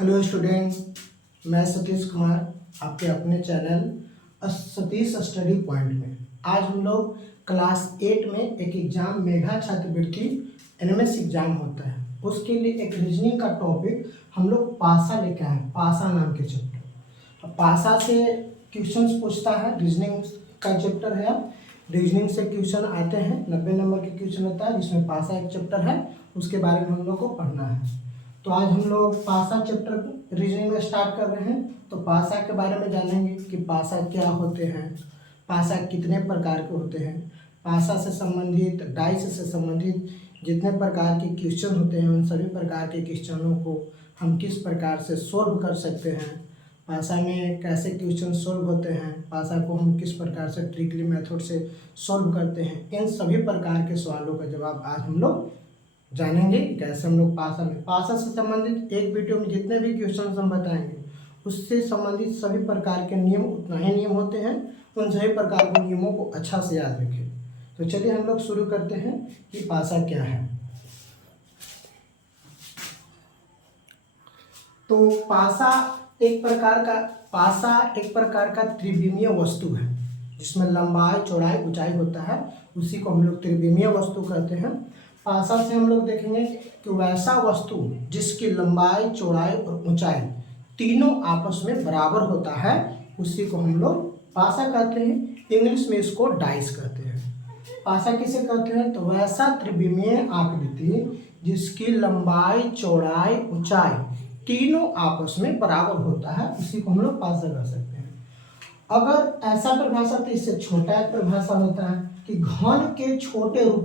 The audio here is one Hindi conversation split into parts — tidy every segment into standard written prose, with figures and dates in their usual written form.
हेलो स्टूडेंट, मैं सतीश कुमार आपके अपने चैनल सतीश स्टडी पॉइंट में। आज हम लोग क्लास 8 में एक एग्ज़ाम मेधा छात्रवृत्ति एनएमएस एग्ज़ाम होता है, उसके लिए एक रीजनिंग का टॉपिक हम लोग पासा लेके आए हैं। पासा नाम के चैप्टर, पासा से क्वेश्चंस पूछता है। रीजनिंग का चैप्टर है। रीजनिंग से क्वेश्चन आते हैं, 90 नंबर के क्वेश्चन होता है, जिसमें पासा एक चैप्टर है, उसके बारे में हम लोग को पढ़ना है। तो आज हम लोग पासा चैप्टर रीजनिंग में स्टार्ट कर रहे हैं। तो पासा के बारे में जानेंगे कि पासा क्या होते हैं, पासा कितने प्रकार के होते हैं, पासा से संबंधित, डाइस से संबंधित जितने प्रकार के क्वेश्चन होते हैं, उन सभी प्रकार के क्वेश्चनों को हम किस प्रकार से सोल्व कर सकते हैं, पासा में कैसे क्वेश्चन सोल्व होते हैं, पासा को हम किस प्रकार से ट्रिकली मेथड से सोल्व करते हैं, इन सभी प्रकार के सवालों का जवाब आज हम लोग जानेंगे। कैसे हम लोग पासा से संबंधित एक वीडियो में जितने भी क्वेश्चन हम बताएंगे, उससे संबंधित सभी प्रकार के नियम, उतना ही नियम होते हैं, उन सभी प्रकार के नियमों को अच्छा से याद रखें। तो चलिए हम लोग शुरू करते हैं कि पासा क्या है। तो पासा एक प्रकार का त्रिविमीय वस्तु है, जिसमें लंबाई, चौड़ाई, ऊंचाई होता है। उसी को हम लोग त्रिविमीय वस्तु कहते हैं। पासा से हम लोग देखेंगे कि वैसा वस्तु जिसकी लंबाई, चौड़ाई और ऊंचाई तीनों आपस में बराबर होता है, उसी को हम लोग पासा कहते हैं। इंग्लिश में इसको डाइस कहते हैं। पासा किसे कहते हैं? तो वैसा त्रिविमीय आकृति जिसकी लंबाई, चौड़ाई, ऊंचाई तीनों आपस में बराबर होता है, उसी को हम लोग पासा कह सकते हैं। अगर ऐसा परिभाषा, तो इससे छोटा एक परिभाषा होता है कि घन के छोटे रूप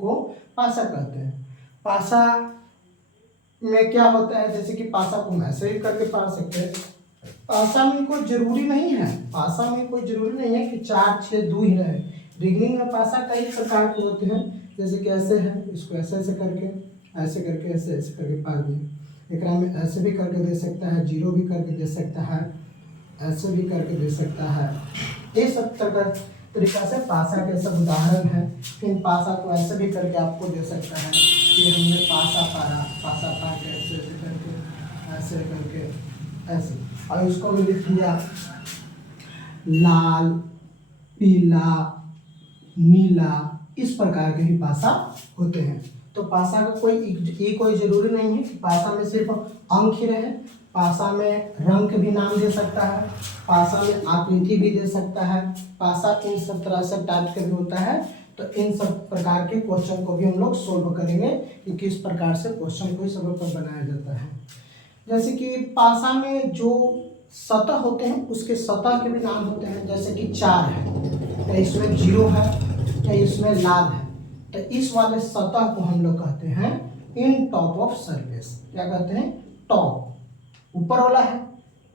को पासा कहते हैं। पासा में क्या होता है, जैसे कि पासा को हम ऐसे भी करके पढ़ सकते हैं। पासा में कोई जरूरी नहीं है कि 4, 6, 2 ही रहे। रीजनिंग में पासा कई प्रकार के होते हैं, जैसे कि ऐसे है, इसको ऐसे करके, ऐसे करके पढ़ दिए। एक में ऐसे भी करके दे सकता है, 0 भी करके दे सकता है, ऐसे भी करके दे सकता है। ये सब तरीका से पासा के सब उदाहरण है। फिर पासा को ऐसे भी करके आपको दे सकता है कि हमने पासा पा के ऐसे करके ऐसे, और इसको भी लिख दिया लाल, पीला, नीला, इस प्रकार के ही पासा होते हैं। तो पासा का कोई जरूरी नहीं है कि पासा में सिर्फ अंक ही रहे। पासा में रंग भी नाम दे सकता है, पासा में आकृति भी दे सकता है। पासा इन सब तरह से टाइप के भी होता है। तो इन सब प्रकार के क्वेश्चन को भी हम लोग सोल्व करेंगे कि किस प्रकार से क्वेश्चन को इस सवाल पर बनाया जाता है। जैसे कि पासा में जो सतह होते हैं, उसके सतह के भी नाम होते हैं। जैसे कि 4 है, या इसमें 0 है, या इसमें लाल है, तो इस वाले सतह को हम लोग कहते हैं इन टॉप ऑफ सरफेस। क्या कहते हैं? टॉप, ऊपर वाला है,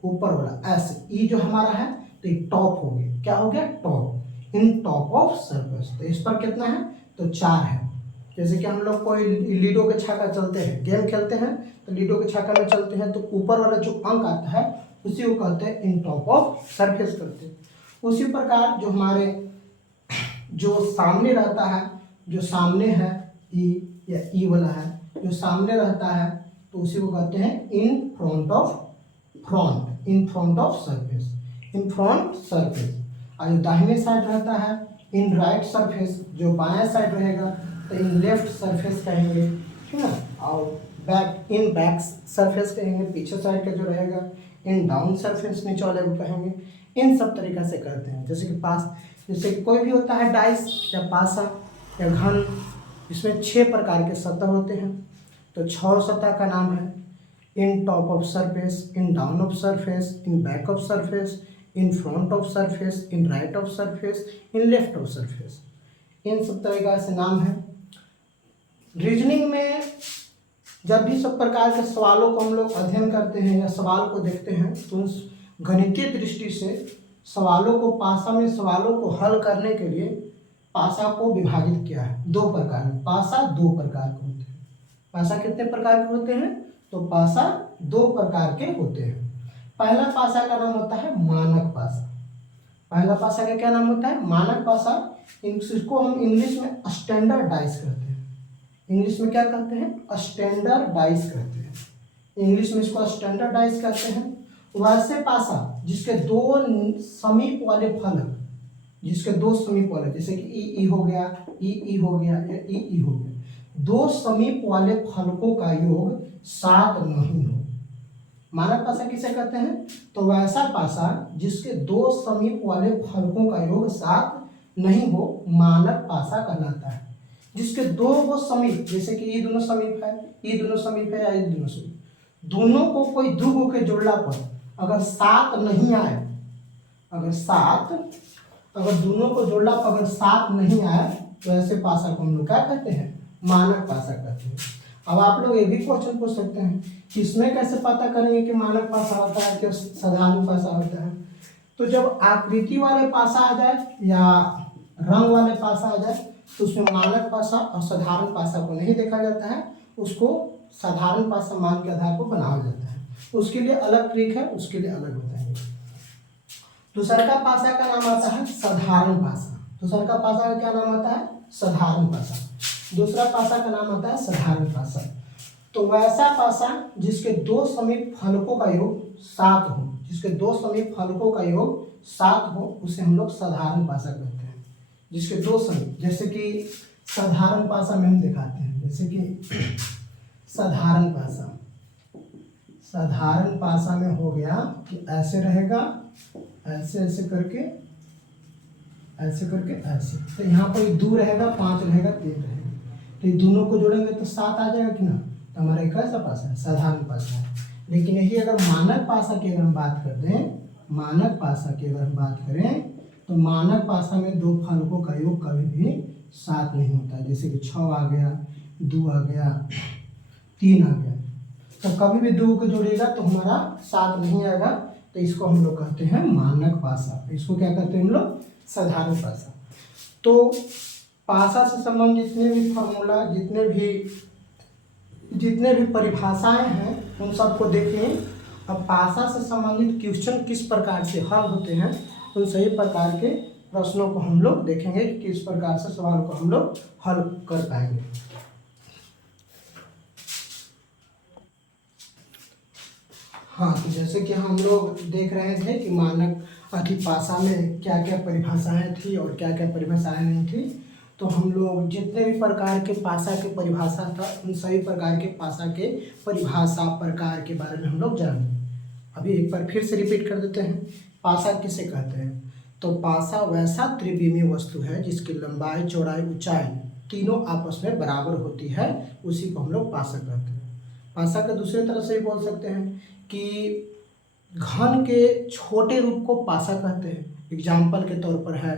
ऊपर वाला ऐसे, ये जो हमारा है तो ये टॉप हो गया। क्या हो गया? Top, in top of surface. तो इस पर कितना है? तो 4 है। जैसे कि हम लोग कोई लीडो के छक्का चलते हैं, गेम खेलते हैं, तो लीडो के छक्का में चलते हैं, तो ऊपर वाला जो अंक आता है उसी को कहते हैं इन टॉप ऑफ सरफेस करते हैं। उसी प्रकार जो हमारे जो सामने रहता है, जो सामने है, ई या ई वाला है, जो सामने रहता है, तो उसी को कहते हैं इन front of surface, in front surface. और जो दाहिने साइड रहता है इन राइट सरफेस, जो बाएं साइड रहेगा तो इन लेफ्ट सरफेस कहेंगे, ठीक है। और इन बैक सरफेस कहेंगे, पीछे साइड का जो रहेगा इन डाउन सरफेस, नीचे वाले को कहेंगे। इन सब तरीका से करते हैं। जैसे कोई भी होता है डाइस या पासा या घन, इसमें 6 प्रकार के सतह होते हैं। तो 6 सतह का नाम है in top of surface, in down of surface, in back of surface, in front of surface, in right of surface, in left of surface. इन सब तरीका से नाम है। रीजनिंग में जब भी सब प्रकार के सवालों को हम लोग अध्ययन करते हैं या सवाल को देखते हैं, तो उस गणितीय दृष्टि से पासा में सवालों को हल करने के लिए पासा को विभाजित किया है 2 प्रकार में। पासा 2 प्रकार के होते हैं। पासा कितने प्रकार के होते हैं? तो पासा 2 प्रकार के होते हैं। पहला पासा का नाम होता है मानक पासा। पहला पासा का क्या नाम होता है? मानक पासा। इसको हम इंग्लिश में स्टैंडर्ड डाइस कहते हैं। इंग्लिश में क्या कहते हैं, स्टैंडर्डाइज कहते हैं। इंग्लिश में इसको स्टैंडर्डाइज कहते हैं। वैसे पासा जिसके दो समीप वाले फलक, जिसके दो समीप वाले, जैसे कि ई हो गया, ई हो गया या ई हो गया, दो समीप वाले फलकों का योग 7 नहीं हो। मानक पासा किसे कहते हैं, तो वैसा पासा जिसके दो समीप वाले फलकों का योग 7 नहीं हो मानक पासा कहलाता है। जिसके दो वो समीप, जैसे कि ये दोनों समीप है, ये दोनों समीप है या ये दोनों समीप, दोनों को कोई दो के जोड़ला पर अगर 7 नहीं आए, अगर दोनों को जोड़ला पर अगर 7 नहीं आए तो ऐसे पासा को हम लोग क्या कहते हैं, मानक पासा कहते हैं। अब आप लोग ये भी क्वेश्चन पूछ सकते हैं कि इसमें कैसे पता करेंगे कि मानक पासा होता है कि साधारण पासा होता है। तो जब आकृति वाले पासा आ जाए या रंग वाले पासा आ जाए तो उसमें मानक पासा और साधारण पासा को नहीं देखा जाता है, उसको साधारण पासा मान के आधार पर बनाया जाता है। उसके लिए अलग ट्रिक है, उसके लिए अलग बताएंगे। दूसरा का पासा का नाम आता है साधारण पासा। दूसरा का पासा का क्या नाम आता है, साधारण पासा। दूसरा पासा का नाम आता है साधारण पासा। तो वैसा पासा जिसके दो समीप फलकों का योग 7 हो, जिसके दो समीप फलकों का योग 7 हो, उसे हम लोग साधारण पासा कहते हैं। जिसके दो समीप, जैसे कि साधारण पासा में हम दिखाते हैं, जैसे कि साधारण पासा में हो गया कि ऐसे रहेगा, ऐसे ऐसे करके ऐसे, तो यहाँ पर 2 रहेगा, 5 रहेगा, 3 रहेगा, तो ये दोनों को जोड़ेंगे तो 7 आ जाएगा कि ना, तो हमारा एक कैसा पासा है, साधारण पासा है। लेकिन यही अगर मानक पासा की अगर हम बात करते हैं, मानक पासा की अगर हम बात करें तो मानक पासा में दो फलकों का योग कभी भी 7 नहीं होता। जैसे कि 6 आ गया, 2 आ गया, 3 आ गया, तो कभी भी 2 को जोड़ेगा तो हमारा 7 नहीं आएगा, तो इसको हम लोग कहते हैं मानक पासा। इसको क्या कहते हैं हम लोग, साधारण पासा। तो पासा से संबंधित जितने भी फॉर्मूला, जितने भी परिभाषाएं हैं उन सबको देखिए। अब पासा से संबंधित क्वेश्चन किस प्रकार से हल होते हैं, उन सही प्रकार के प्रश्नों को हम लोग देखेंगे कि किस प्रकार से सवाल को हम लोग हल कर पाएंगे। हाँ, तो जैसे कि हम लोग देख रहे थे कि मानक पासा में क्या क्या परिभाषाएं थी और क्या क्या परिभाषाएं नहीं थी, तो हम लोग जितने भी प्रकार के पासा के परिभाषा था उन सभी प्रकार के पासा के परिभाषा प्रकार के बारे में हम लोग जानेंगे। अभी एक बार फिर से रिपीट कर देते हैं, पासा किसे कहते हैं। तो पासा वैसा त्रिविमीय वस्तु है जिसकी लंबाई, चौड़ाई, ऊंचाई तीनों आपस में बराबर होती है, उसी को हम लोग पासा कहते हैं। पासा का दूसरे तरह से भी बोल सकते हैं कि घन के छोटे रूप को पासा कहते हैं। एग्जाम्पल के तौर पर है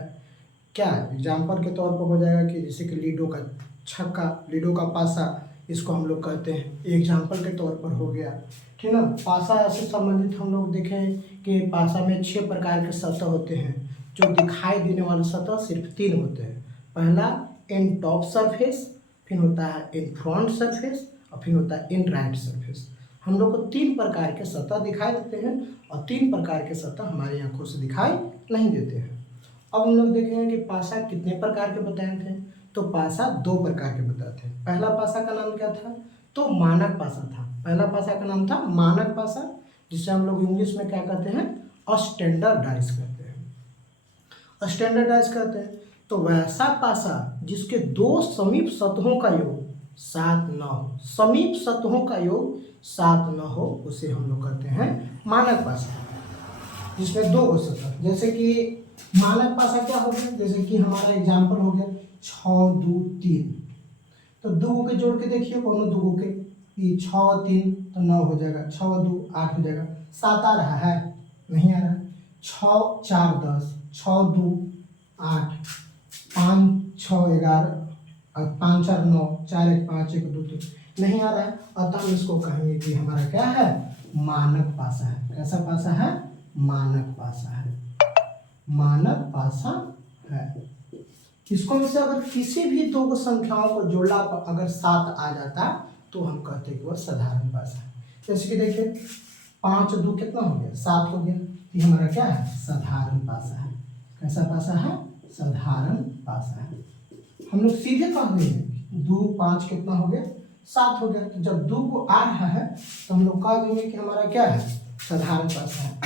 क्या, एग्जाम्पल के तौर पर हो जाएगा कि जैसे कि लीडो का छक्का, लीडो का पासा, इसको हम लोग कहते हैं, एग्जाम्पल के तौर पर हो गया, ठीक ना। पासा से संबंधित हम लोग देखें कि पासा में 6 प्रकार के सतह होते हैं। जो दिखाई देने वाले सतह सिर्फ 3 होते हैं। पहला इन टॉप सरफेस, फिर होता है इन फ्रंट सरफेस और फिर होता है इन राइट सरफेस। हम लोग को 3 प्रकार के सतह दिखाई देते हैं और 3 प्रकार के सतह हमारी आंखों से दिखाई नहीं देते हैं। अब हम लोग देखेंगे कि पासा कितने प्रकार के बताए थे। तो पासा 2 प्रकार के बताते हैं। पहला पासा का नाम क्या था, तो मानक पासा था। पहला पासा का नाम था मानक पासा, जिसे हम लोग इंग्लिश में क्या कहते हैं, स्टैंडर्डाइज कहते हैं। स्टैंडर्डाइज कहते हैं तो वैसा पासा जिसके 2 समीप सतहों का योग 7 न हो, समीप सतहों का योग 7 न हो, उसे हम लोग कहते हैं मानक पासा, जिसमें 2 सतह। जैसे कि मानक पासा क्या हो गया, जैसे कि हमारा एग्जाम्पल हो गया 6, 2, 3, तो 2 के जोड़ के देखिए, कोनो 2 के, ये 6, 3 तो 9 हो जाएगा, 6, 2, 8 हो जाएगा। 7 आ रहा है, नहीं आ रहा है। 6, 4, 10, 6, 2, 8, 5, 6, 11 और 5, 4, 9, 4, 1, 5, 1, 2, 3 नहीं आ रहा है। अतः हम इसको कहेंगे कि हमारा क्या है, मानक पासा है। कैसा पासा है, मानक पासा है, मानक पासा है। इसको में से अगर किसी भी 2 संख्याओं को जोड़ला पर अगर 7 आ जाता तो हम कहते हैं कि वह साधारण पासा है। जैसे कि देखिए 5 और 2 कितना हो गया, 7 हो गया, ये हमारा क्या है, साधारण पासा है। कैसा पासा है, साधारण पासा है। हम लोग सीधे कह देंगे 2 5 कितना हो गया 7 हो गया। तो जब 2 को आ रहा है तो हम लोग कह देंगे कि हमारा क्या है साधारण पासा है।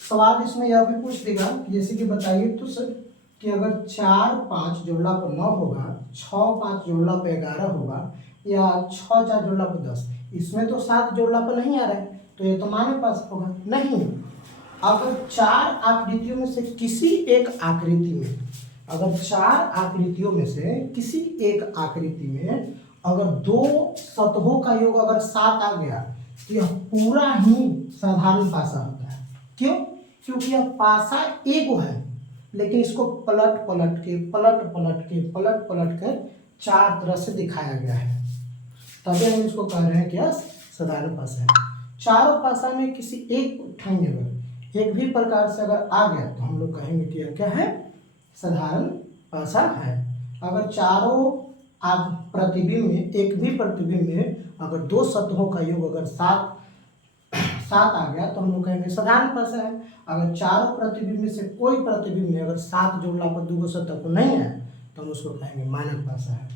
सवाल इसमें यह भी पूछ देगा जैसे कि बताइए तो सर कि अगर 4 5 जोड़ला पर 9 होगा, 6 5 जोड़ला पर 11 होगा, या 6 4 जोड़ला पर 10, इसमें तो 7 जोड़ला पर नहीं आ रहा है, तो ये तो मानक पासा होगा नहीं। अगर 4 आकृतियों में से किसी एक आकृति में, अगर 4 आकृतियों में से किसी एक आकृति में अगर 2 सतहों का योग अगर 7 आ गया तो यह पूरा ही साधारण पासा होता है। क्यों? क्योंकि यह पासा एगो है, लेकिन इसको पलट पलट के 4 तरह से दिखाया गया है, तभी हम इसको कह रहे हैं कि यह साधारण पासा है। चारों पासा में किसी एक उठाएंगे अगर एक भी प्रकार से अगर आ गया तो हम लोग कहेंगे कि यह क्या है साधारण पासा है। अगर चारों प्रतिबिंब में एक भी प्रतिबिंब में अगर 2 सतहों का योग अगर 7 आ गया तो हम लोग कहेंगे साधारण पासा है। अगर चारों प्रतिबिंब में से कोई प्रतिबिंब में अगर 7 जोड़ला पर 2 सतह को नहीं है तो हम उसको कहेंगे मानक पासा है।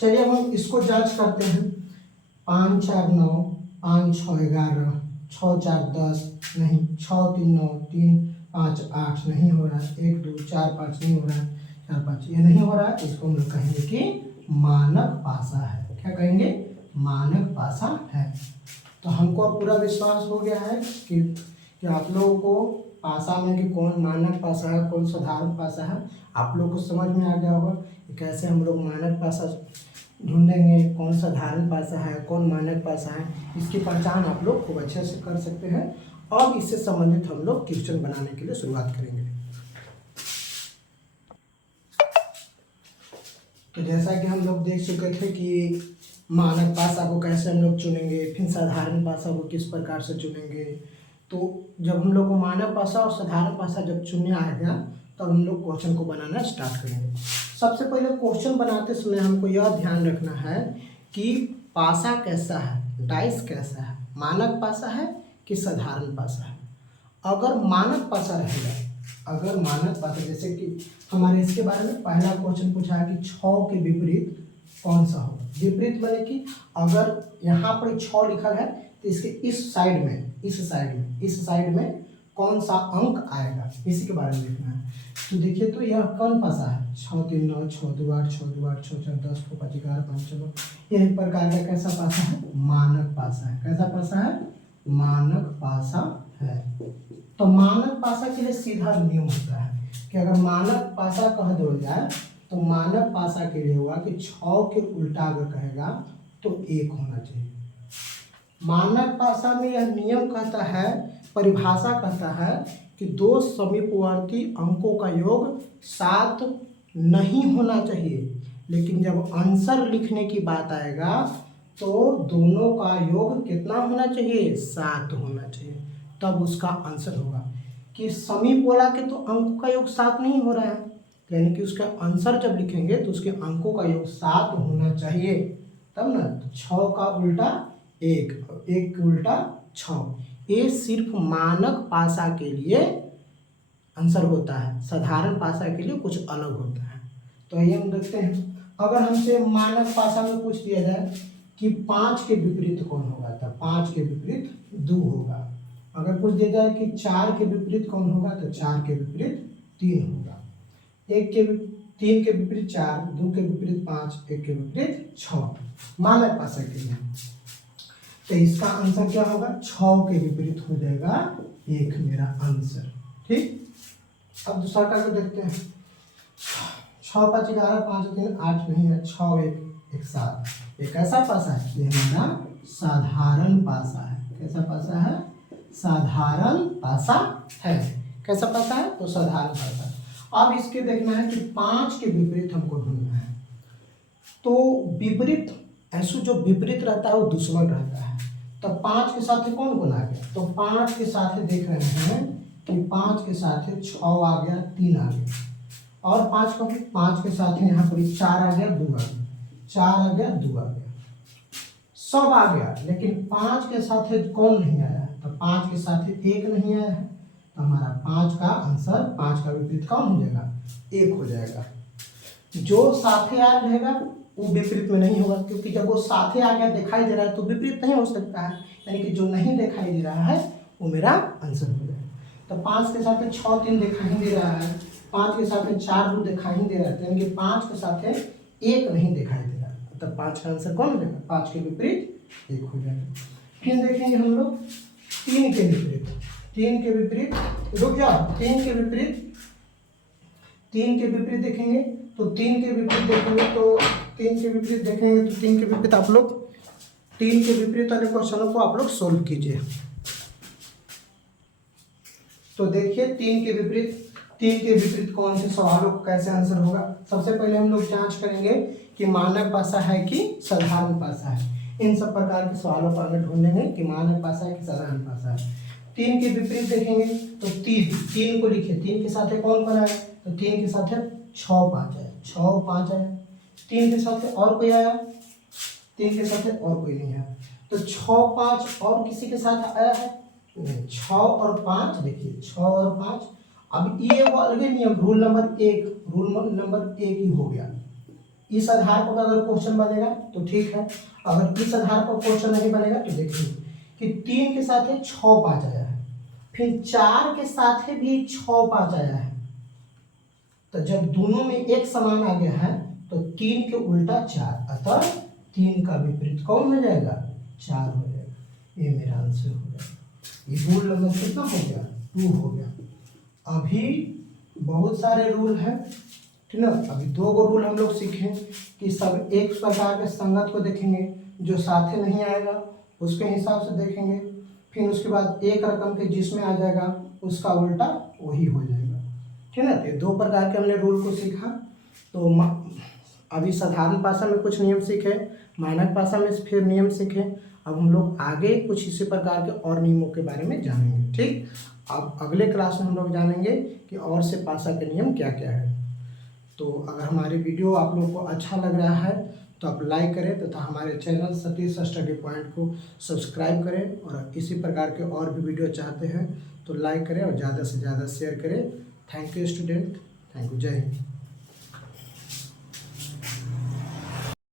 चलिए अब हम इसको जांच करते हैं। 5 4 9, 5 6 11, 6 4 10 नहीं, 6 3 9, 3 5 8 नहीं हो रहा है, 1 2 4 5 नहीं हो रहा है, 4 5 ये नहीं हो रहा है, इसको हम लोग कहेंगे कि मानक पासा है। क्या कहेंगे? मानक पासा है। तो हमको अब पूरा विश्वास हो गया है कि आप लोगों को पासा में कि कौन मानक पासा है कौन साधारण पासा है आप लोग को समझ में आ गया होगा कि कैसे हम लोग मानक पासा ढूंढेंगे, कौन साधारण पासा है कौन मानक पासा है। इसकी पहचान आप लोग खूब अच्छे से कर सकते हैं। अब इससे संबंधित हम लोग क्वेश्चन बनाने के लिए शुरुआत करेंगे। तो जैसा कि हम लोग देख चुके थे कि मानक पासा को कैसे हम लोग चुनेंगे, फिर साधारण पासा को किस प्रकार से चुनेंगे। तो जब हम लोग को मानक पासा और साधारण पासा जब चुनने आएगा तब हम लोग क्वेश्चन को बनाना स्टार्ट करेंगे। सबसे पहले क्वेश्चन बनाते समय हमको यह ध्यान रखना है कि पासा कैसा है, डाइस कैसा है, मानक पासा है कि साधारण पासा है। अगर मानक पासा रहेगा, अगर मानक पासा जैसे कि हमारे इसके बारे में पहला क्वेश्चन पूछा है कि 6 के विपरीत कौन सा होगा। विपरीत माने कि अगर यहाँ पर 6 लिखा है तो इसके इस साइड में कौन सा अंक आएगा, इसी के बारे में देखना है। तो देखिए तो यह कौन पासा है 6 3 9, 6 2 8, 6 2 8, 6 4 10, 5 11, 5 6 9, यही प्रकार का कैसा पासा है मानक पासा है। कैसा पासा है? मानक पासा है। तो मानक पासा के लिए सीधा नियम होता है कि अगर मानक पासा कह दो जाए तो मानक पासा के लिए होगा कि 6 के उल्टा अगर कहेगा तो 1 होना चाहिए। मानक पासा में यह नियम कहता है, परिभाषा कहता है कि 2 समीपवर्ती अंकों का योग 7 नहीं होना चाहिए, लेकिन जब आंसर लिखने की बात आएगा तो दोनों का योग कितना होना चाहिए 7 होना चाहिए, तब उसका आंसर होगा। कि समीप बोला के तो अंकों का योग 7 नहीं हो रहा है, यानी कि उसका आंसर जब लिखेंगे तो उसके अंकों का योग 7 होना चाहिए, तब ना। तो 6 का उल्टा 1, 1 का उल्टा 6, ये सिर्फ मानक पासा के लिए आंसर होता है, साधारण पासा के लिए कुछ अलग होता है। तो आइए हम देखते हैं। अगर हमसे मानक पासा में पूछ दिया जाए कि 5 के विपरीत कौन होगा, तो 5 के विपरीत 2 होगा। अगर पूछ दिया जाए कि 4 के विपरीत कौन होगा, तो 4 के विपरीत 3 होगा। 3 के विपरीत 4, 2 के विपरीत 5, 1 के विपरीत 6, मानक पासा के लिए। तो इसका आंसर क्या होगा 6 के विपरीत हो जाएगा 1 मेरा आंसर। ठीक, अब दूसरा करके देखते हैं। 6 5 11, 5 3 8 नहीं है, 6 1 7। ये कैसा पासा है? ये हमारा साधारण पासा है। कैसा पासा है? साधारण पासा है। कैसा पासा है? तो साधारण पासा। अब इसके देखना है कि 5 के विपरीत हमको ढूंढना है। तो विपरीत ऐसा जो विपरीत रहता है वो दुश्मन रहता है। तो 5 के साथ कौन कौन आ गया? तो 5 के साथ देख रहे हैं कि 5 के साथ 6 आ गया, 3 आ गया, और 5 के साथ यहाँ पर 4 आ गया, 2 आ गया, 4 आ गया, 2 आ गया, सब आ गया। लेकिन 5 के साथ कौन नहीं आया? तो 5 के साथ 1 नहीं आया है, तो हमारा 5 का आंसर 5 का विपरीत कौन हो जाएगा? 1 हो जाएगा। जो साथे आ रहेगा वो विपरीत में नहीं होगा, क्योंकि जब वो साथे आ गया दिखाई दे रहा है तो विपरीत नहीं हो सकता है, यानी कि जो नहीं दिखाई दे रहा है वो मेरा आंसर हो जाएगा। तो 5 के साथ 6 3 दिखाई दे रहा है, 5 के साथ 4 2 दिखाई दे रहा है, यानी कि 5 के साथ 1 नहीं दिखाई दे रहा है, तब 5 का आंसर कौन हो जाएगा? 5 के विपरीत 1 हो जाएगा। फिर देखेंगे हम लोग 3 के विपरीत। 3 के विपरीत, रुक जाओ, 3 के विपरीत देखेंगे तो 3 के विपरीत देखेंगे तो 3 के विपरीत देखेंगे तो 3 के विपरीत आप लोग 3 के विपरीत वाले क्वेश्चनों को आप लोग सोल्व कीजिए। तो देखिए 3 के विपरीत कौन से सवालों को कैसे आंसर होगा। सबसे पहले हम लोग जांच करेंगे कि मानक पासा है कि साधारण पासा है। इन सब प्रकार के सवालों पर हमें ढूंढेंगे कि मानक पासा है कि साधारण पासा है। 3 के विपरीत देखेंगे तो 3 को लिखिए, 3 के साथ कौन बना है? तो 3 के साथ 6 5 आया, 6 5 आया। 3 के साथ और कोई आया? 3 के साथ और कोई नहीं आया। तो 6 5 और किसी के साथ आया है? नहीं। 6 और 5 देखिए, 6 और 5। अब ये वो अलग नियम, रूल नंबर 1 ही हो गया। इस आधार पर अगर क्वेश्चन बनेगा तो ठीक है, अगर इस आधार पर क्वेश्चन नहीं बनेगा तो देखिए कि 3 के साथ 6 5 आया है, फिर 4 के साथ भी 6 5 आया है। तो जब दोनों में एक समान आ गया है तो 3 के उल्टा 4, अतः 3 का विपरीत कौन हो जाएगा? 4 हो जाएगा। ये मेरा आंसर हो जाएगा। ये रूल नंबर कितना हो गया? 2 हो गया। अभी बहुत सारे रूल हैं, ठीक ना। अभी 2 गो रूल हम लोग सीखे कि सब एक प्रकार के संगत को देखेंगे, जो साथे नहीं आएगा उसके हिसाब से देखेंगे, फिर उसके बाद एक रकम के जिसमें आ जाएगा उसका उल्टा वही हो जाएगा, ठीक है ना। तो 2 प्रकार के हमने रूल को सीखा। तो अभी साधारण भाषा में कुछ नियम सीखे, मानक भाषा में फिर नियम सीखे। अब हम लोग आगे कुछ इसी प्रकार के और नियमों के बारे में जानेंगे, ठीक। अब अगले क्लास में हम लोग जानेंगे कि और से भाषा के नियम क्या क्या है। तो अगर हमारी वीडियो आप लोगों को अच्छा लग रहा है तो आप लाइक करें तथा हमारे चैनल सतीश स्टडी पॉइंट को सब्सक्राइब करें, और इसी प्रकार के और भी वीडियो चाहते हैं तो लाइक करें और ज़्यादा से ज़्यादा शेयर करें। Thank you student, thank you, जय हिंद।